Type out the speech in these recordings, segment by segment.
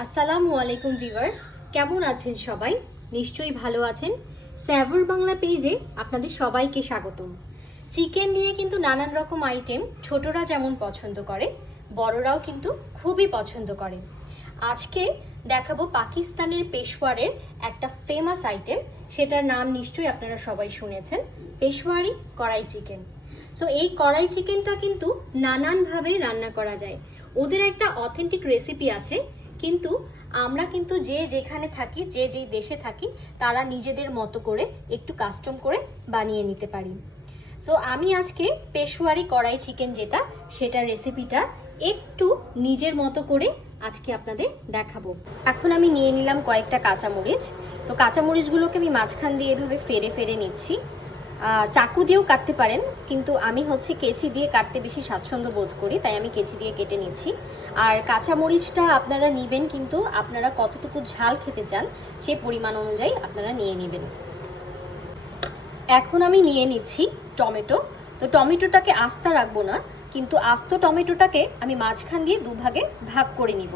আসসালামু আলাইকুম ভিউয়ার্স, কেমন আছেন সবাই? নিশ্চয়ই ভালো আছেন। স্যাভর বাংলা পেজে আপনাদের সবাইকে স্বাগতম। চিকেন দিয়ে কিন্তু নানান রকম আইটেম ছোটরা যেমন পছন্দ করে, বড়রাও কিন্তু খুবই পছন্দ করে। আজকে দেখাবো পাকিস্তানের পেশওয়ারের একটা ফেমাস আইটেম, সেটার নাম নিশ্চয়ই আপনারা সবাই শুনেছেন, পেশওয়ারি কড়াই চিকেন। সো এই কড়াই চিকেনটা কিন্তু নানানভাবে রান্না করা যায়। ওদের একটা অথেন্টিক রেসিপি আছে, কিন্তু আমরা কিন্তু যে যেখানে থাকি, যে যেই দেশে থাকি, তারা নিজেদের মতো করে একটু কাস্টম করে বানিয়ে নিতে পারি। সো আমি আজকে পেশওয়ারি কড়াই চিকেন যেটা, সেটার রেসিপিটা একটু নিজের মতো করে আজকে আপনাদের দেখাবো। এখন আমি নিয়ে নিলাম কয়েকটা কাঁচামরিচ। তো কাঁচামরিচগুলোকে আমি মাঝখান দিয়ে এভাবে ফেরে ফেরে নিচ্ছি। চাকু দিয়েও কাটতে পারেন, কিন্তু আমি কেচি দিয়ে কাটতে বেশি স্বাচ্ছন্দ্য বোধ করি, তাই আমি কেচি দিয়ে কেটে নিচ্ছি। আর কাঁচামরিচটা আপনারা নেবেন, কিন্তু আপনারা কতটুকু ঝাল খেতে চান সেই পরিমাণ অনুযায়ী আপনারা নিয়ে নেবেন। এখন আমি নিয়ে নিচ্ছি টমেটো। তো টমেটোটাকে আস্তা রাখবো না, কিন্তু আস্ত টমেটোটাকে আমি মাঝখান দিয়ে দুভাগে ভাগ করে নিব।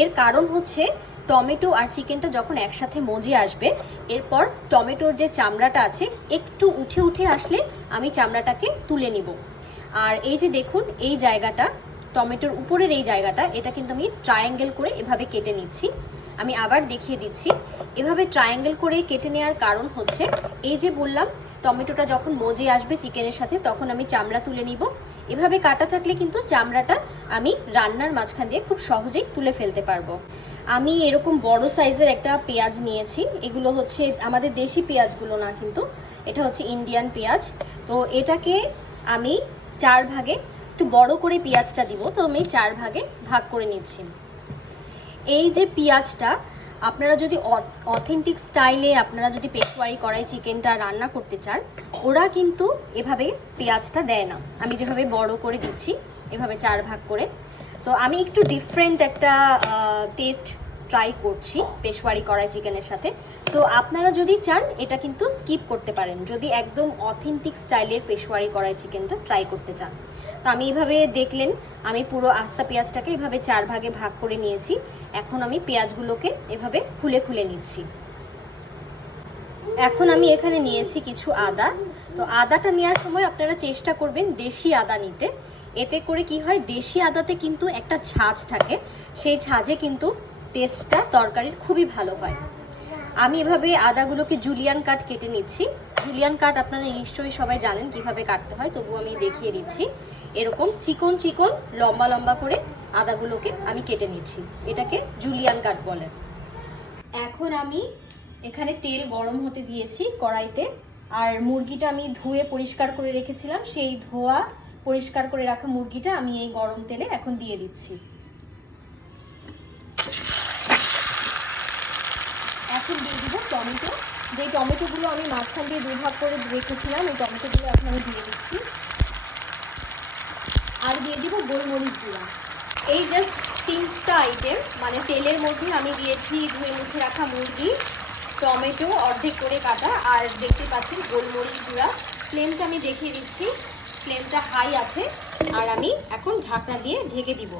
এর কারণ হচ্ছে, টমেটো আর চিকেনটা যখন একসাথে মজে আসবে, এরপর টমেটোর যে চামড়াটা আছে একটু উঠে উঠে আসলে আমি চামড়াটাকে তুলে নিব। আর এই যে দেখুন, এই জায়গাটা, টমেটোর উপরের এই জায়গাটা, এটা কিন্তু আমি ট্রায়াঙ্গেল করে এভাবে কেটে নিচ্ছি। আমি আবার দেখিয়ে দিচ্ছি। এভাবে ট্রায়াঙ্গেল করে কেটে নেওয়ার কারণ হচ্ছে, এই যে বললাম টমেটোটা যখন মজে আসবে চিকেনের সাথে, তখন আমি চামড়া তুলে নিব। এভাবে কাটা থাকলে কিন্তু চামড়াটা আমি রান্নার মাঝখান দিয়ে খুব সহজেই তুলে ফেলতে পারবো। আমি এরকম বড় সাইজের একটা পেঁয়াজ নিয়েছি। এগুলো হচ্ছে আমাদের দেশি পেঁয়াজগুলো না, কিন্তু এটা হচ্ছে ইন্ডিয়ান পেঁয়াজ। তো এটাকে আমি 4 ভাগে, একটু বড় করে পেঁয়াজটা দিব, তো আমি 4 ভাগে ভাগ করে নিচ্ছি। এই যে পেঁয়াজটা, আপনারা যদি অথেন্টিক স্টাইলে আপনারা যদি পেশওয়ারি কড়াই চিকেনটা রান্না করতে চান, ওরা কিন্তু এভাবে পেঁয়াজটা দেয় না। আমি যেভাবে বড় করে দিচ্ছি, এভাবে 4 ভাগ করে। সো আমি একটু ডিফারেন্ট একটা টেস্ট ট্রাই করছি পেশওয়ারি কড়াই চিকেনের সাথে। সো আপনারা যদি চান এটা কিন্তু স্কিপ করতে পারেন, যদি একদম অথেন্টিক স্টাইলের পেশওয়ারি কড়াই চিকেনটা ট্রাই করতে চান। তো আমি এইভাবে দেখলেন, আমি পুরো আস্তা পেঁয়াজটাকে এভাবে 4 ভাগে ভাগ করে নিয়েছি। এখন আমি পেঁয়াজগুলোকে এভাবে খুলে খুলে নিচ্ছি। এখন আমি এখানে নিয়েছি কিছু আদা। তো আদাটা নেওয়ার সময় আপনারা চেষ্টা করবেন দেশি আদা নিতে। এতে করে কি হয়, দেশি আদাতে কিন্তু একটা ঝাঁঝ থাকে, সেই ঝাঁঝে কিন্তু টেস্টটা তরকারির খুবই ভালো হয়। আমি এভাবে আদাগুলোকে জুলিয়ান কাট কেটে নিচ্ছি। জুলিয়ান কাট আপনারা নিশ্চয়ই সবাই জানেন কিভাবে কাটতে হয়, তবু আমি দেখিয়ে দিচ্ছি। এরকম চিকন চিকন লম্বা লম্বা করে আদাগুলোকে আমি কেটে নিচ্ছি, এটাকে জুলিয়ান কাট বলে। এখন আমি এখানে তেল গরম হতে দিয়েছি কড়াইতে, আর মুরগিটা আমি ধুয়ে পরিষ্কার করে রেখেছিলাম, সেই ধোয়া পরিষ্কার করে রাখা মুরগিটা আমি এই গরম তেলে এখন দিয়ে দিচ্ছি। এখন দিয়ে দিব টমেটো। যে টমেটোগুলো আমি মাঝখান দিয়ে 2 ভাগ করে রেখেছিলাম, এই টমেটোগুলো এখন আমি দিয়ে দিচ্ছি। আর দিয়ে দিব গোলমরিচ গুঁড়া। এই জাস্ট 3টা আইটেম, মানে তেলের মধ্যে আমি দিয়েছি ধুয়ে মুছে রাখা মুরগি, টমেটো অর্ধেক করে কাটা, আর দেখতে পাচ্ছেন গোলমরিচ গুঁড়া। ফ্লেমটা আমি দেখিয়ে দিচ্ছি, ফ্লেমটা হাই আছে। আর আমি এখন ঢাকনা দিয়ে ঢেকে দিব।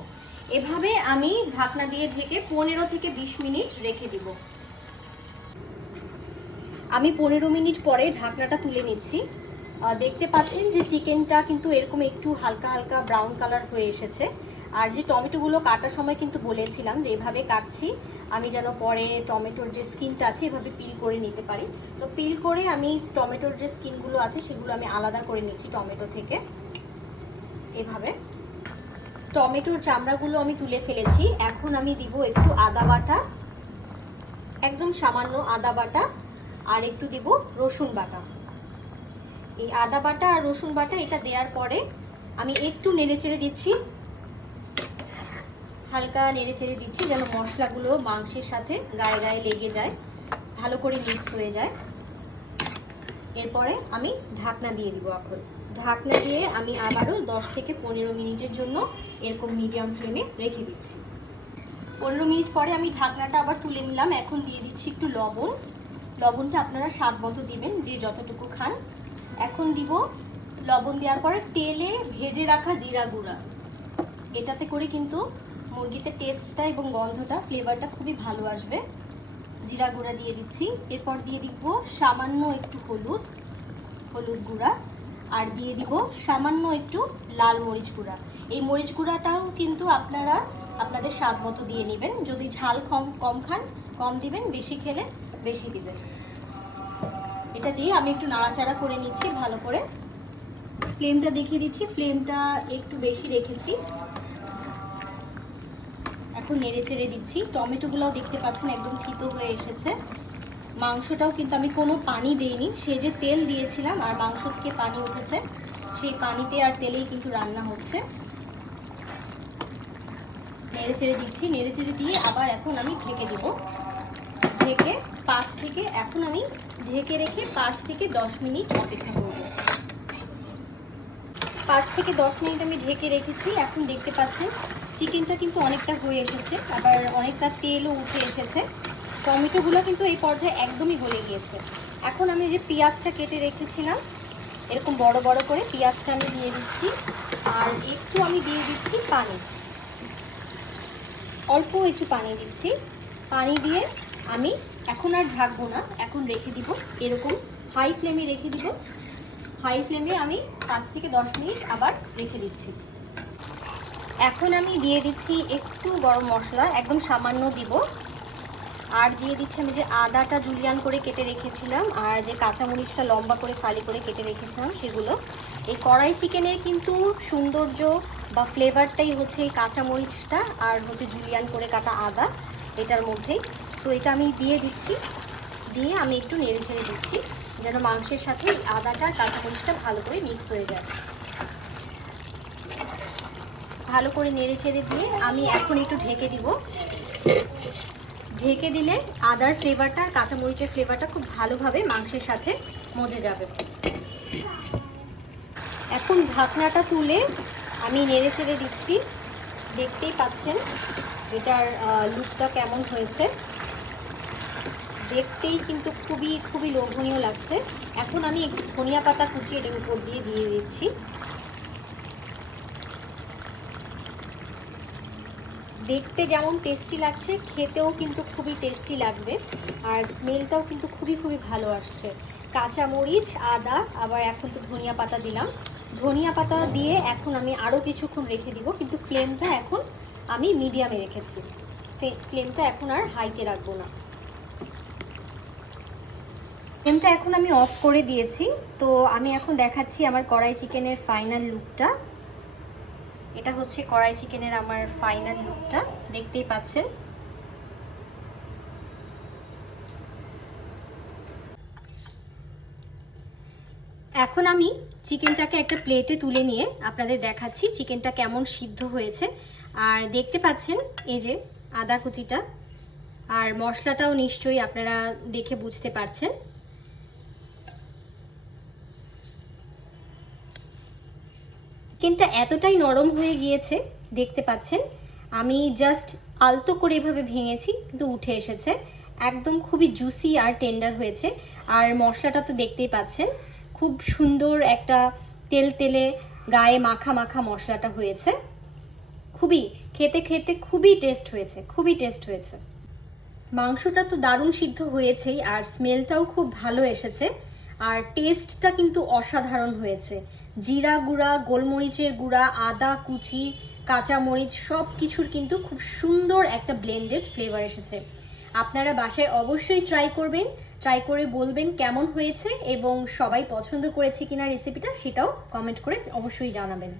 এভাবে আমি ঢাকনা দিয়ে ঢেকে 15 থেকে 20 মিনিট রেখে দিব। আমি 15 মিনিট পরে ঢাকনাটা তুলে নিচ্ছি। দেখতে পাচ্ছেন যে চিকেনটা কিন্তু এরকম একটু হালকা হালকা ব্রাউন কালার হয়ে এসেছে। আর যে টমেটোগুলো কাটার সময় কিন্তু বলেছিলাম যে এভাবে কাটছি আমি যেন পরে টমেটোর যে স্কিনটা আছে এভাবে পিল করে নিতে পারি। তো পিল করে আমি টমেটোর যে স্কিনগুলো আছে সেগুলো আমি আলাদা করে নিচ্ছি টমেটো থেকে। এভাবে টমেটোর চামড়াগুলো আমি তুলে ফেলেছি। এখন আমি দিব একটু আদা বাটা, একদম সামান্য আদা বাটা, আর একটু দিব রসুন বাটা। এই আদা বাটা আর রসুন বাটা এটা দেওয়ার পরে আমি একটু নেড়েচেড়ে দিচ্ছি, হালকা নেড়েচেড়ে দিচ্ছি যেন মশলাগুলো মাংসের সাথে গায়ে গায়ে লেগে যায়, ভালো করে মিক্স হয়ে যায়। এরপরে আমি ঢাকনা দিয়ে দিব। এখন ঢাকনা দিয়ে আমি আবারও 10 থেকে 15 মিনিটের জন্য এরকম মিডিয়াম ফ্লেমে রেখে দিচ্ছি। 15 মিনিট পরে আমি ঢাকনাটা আবার তুলে নিলাম। এখন দিয়ে দিচ্ছি একটু লবণ। লবণটা আপনারা স্বাদ মতো দিবেন, যে যতটুকু খান। এখন দিব লবণ দেওয়ার পরে তেলে ভেজে রাখা জিরা গুঁড়া। এটাতে করে কিন্তু মুরগিতে টেস্টটা এবং গন্ধটা, ফ্লেভারটা খুবই ভালো আসবে। জিরা গুঁড়া দিয়ে দিচ্ছি, এরপর দিয়ে দিব সামান্য একটু হলুদ গুঁড়া, আর দিয়ে দিব সামান্য একটু লাল মরিচ গুঁড়া। এই মরিচ গুঁড়াটাও কিন্তু আপনারা আপনাদের স্বাদ মতো দিয়ে নেবেন, যদি ঝাল কম খান কম দিবেন, বেশি খেলে বেশি দিবেন। এটা দিয়ে আমি একটু নাড়াচাড়া করে নিচ্ছি ভালো করে। ফ্লেমটা দেখিয়ে দিচ্ছি, ফ্লেমটা একটু বেশি রেখেছি। এখন নেড়ে চেড়ে দিচ্ছি। টমেটোগুলোও দেখতে পাচ্ছেন একদম থিতো হয়ে এসেছে। মাংসটাও কিন্তু আমি কোনো পানি দেইনি, সে যে তেল দিয়েছিলাম আর মাংস থেকে পানি উঠেছে, সেই পানিতে আর তেলেই কিন্তু রান্না হচ্ছে। নেড়ে চেড়ে দিচ্ছি, নেড়ে চেড়ে দিয়ে আবার এখন আমি ঢেকে দেব। ঢেকে এখন আমি ঢেকে রেখে 5 থেকে 10 মিনিট অপেক্ষা করব। 5 থেকে 10 মিনিট আমি ঢেকে রেখেছি। এখন দেখতে পাচ্ছেন চিকেনটা কিন্তু অনেকটা হয়ে এসেছে, আবার অনেকটা তেলও উঠে এসেছে। টমেটোগুলো কিন্তু এই পর্যায়ে একদমই গলে গিয়েছে। এখন আমি যে পেঁয়াজটা কেটে রেখেছিলাম এরকম বড় বড় করে, পেঁয়াজটা আমি দিয়ে দিচ্ছি। আর একটু আমি দিয়ে দিচ্ছি পানি, অল্প একটু পানি দিচ্ছি। পানি দিয়ে আমি এখন আর ঢাকবো না, এখন রেখে দিব এরকম হাই ফ্লেমে রেখে দিব। হাই ফ্লেমে আমি 5 থেকে 10 মিনিট আবার রেখে দিচ্ছি। এখন আমি দিয়ে দিচ্ছি একটু গরম মশলা, একদম সামান্য দিব। আর দিয়ে দিচ্ছি আমি যে আদাটা জুলিয়ান করে কেটে রেখেছিলাম, আর যে কাঁচামরিচটা লম্বা করে ফালি করে কেটে রেখেছিলাম সেগুলো। এই কড়াই চিকেনের কিন্তু সৌন্দর্য বা ফ্লেভারটাই হচ্ছে এই কাঁচামরিচটা আর হচ্ছে জুলিয়ান করে কাটা আদা এটার মধ্যেই। সো এটা আমি দিয়ে দিচ্ছি, দিয়ে আমি একটু নেড়ে চেড়ে দিচ্ছি যেন মাংসের সাথে আদাটা আর কাঁচামরিচটা ভালো করে মিক্স হয়ে যায়। ভালো করে নেড়ে চেড়ে দিয়ে আমি এখন একটু ঢেকে দিব। ঢেকে দিলে আদার ফ্লেভারটা আর কাঁচামরিচের ফ্লেভারটা খুব ভালোভাবে মাংসের সাথে মজে যাবে। এখন ঢাকনাটা তুলে আমি নেড়ে চেড়ে দিচ্ছি। দেখতেই পাচ্ছেন এটার লুকটা কেমন হয়েছে, দেখতেই কিন্তু খুবই খুবই লোভনীয় লাগছে। এখন আমি একটু ধনিয়া পাতা কুচি এটার উপর দিয়ে দিচ্ছি। দেখতে যেমন টেস্টি লাগছে, খেতেও কিন্তু খুবই টেস্টি লাগবে, আর স্মেলটাও কিন্তু খুবই খুবই ভালো আসছে। কাঁচামরিচ, আদা, আবার এখন তো ধনিয়া পাতা দিলাম। ধনিয়া পাতা দিয়ে এখন আমি আরও কিছুক্ষণ রেখে দিব, কিন্তু ফ্লেমটা এখন আমি মিডিয়ামে রেখেছি। ফ্লেমটা এখন আর হাইতে রাখবো না। ফ্লেমটা এখন আমি অফ করে দিয়েছি। তো আমি এখন দেখাচ্ছি আমার কড়াই চিকেনের ফাইনাল লুকটা। এটা হচ্ছে কড়াই চিকেনের আমার ফাইনাল লুকটা, দেখতেই পাচ্ছেন। এখন আমি চিকেনটাকে একটা প্লেটে তুলে নিয়ে আপনাদের দেখাচ্ছি চিকেনটা কেমন সিদ্ধ হয়েছে। আর দেখতে পাচ্ছেন এই যে আদা কুচিটা আর মশলাটাও নিশ্চয়ই আপনারা দেখে বুঝতে পারছেন। চিকেনটা এতটাই নরম হয়ে গিয়েছে, দেখতে পাচ্ছেন। আমি জাস্ট আলতো করে এভাবে ভেঙেছি কিন্তু উঠে এসেছে, একদম খুবই জুসি আর টেন্ডার হয়েছে। আর মশলাটা তো দেখতেই পাচ্ছেন, খুব সুন্দর একটা তেলে গায়ে মাখা মাখা মশলাটা হয়েছে। খুবই খেতে খেতে খুবই টেস্ট হয়েছে, খুবই টেস্ট হয়েছে। মাংসটা তো দারুণ সিদ্ধ হয়েছেই, আর স্মেলটাও খুব ভালো এসেছে, আর টেস্টটা কিন্তু অসাধারণ হয়েছে। জিরা গুঁড়া, গোলমরিচের গুঁড়া, আদা কুচি, কাঁচামরিচ সব কিছুর কিন্তু খুব সুন্দর একটা ব্লেন্ডেড ফ্লেভার এসেছে। আপনারা বাসায় অবশ্যই ট্রাই করবেন, ট্রাই করে বলবেন কেমন হয়েছে এবং সবাই পছন্দ করেছে কিনা রেসিপিটা, সেটাও কমেন্ট করে অবশ্যই জানাবেন।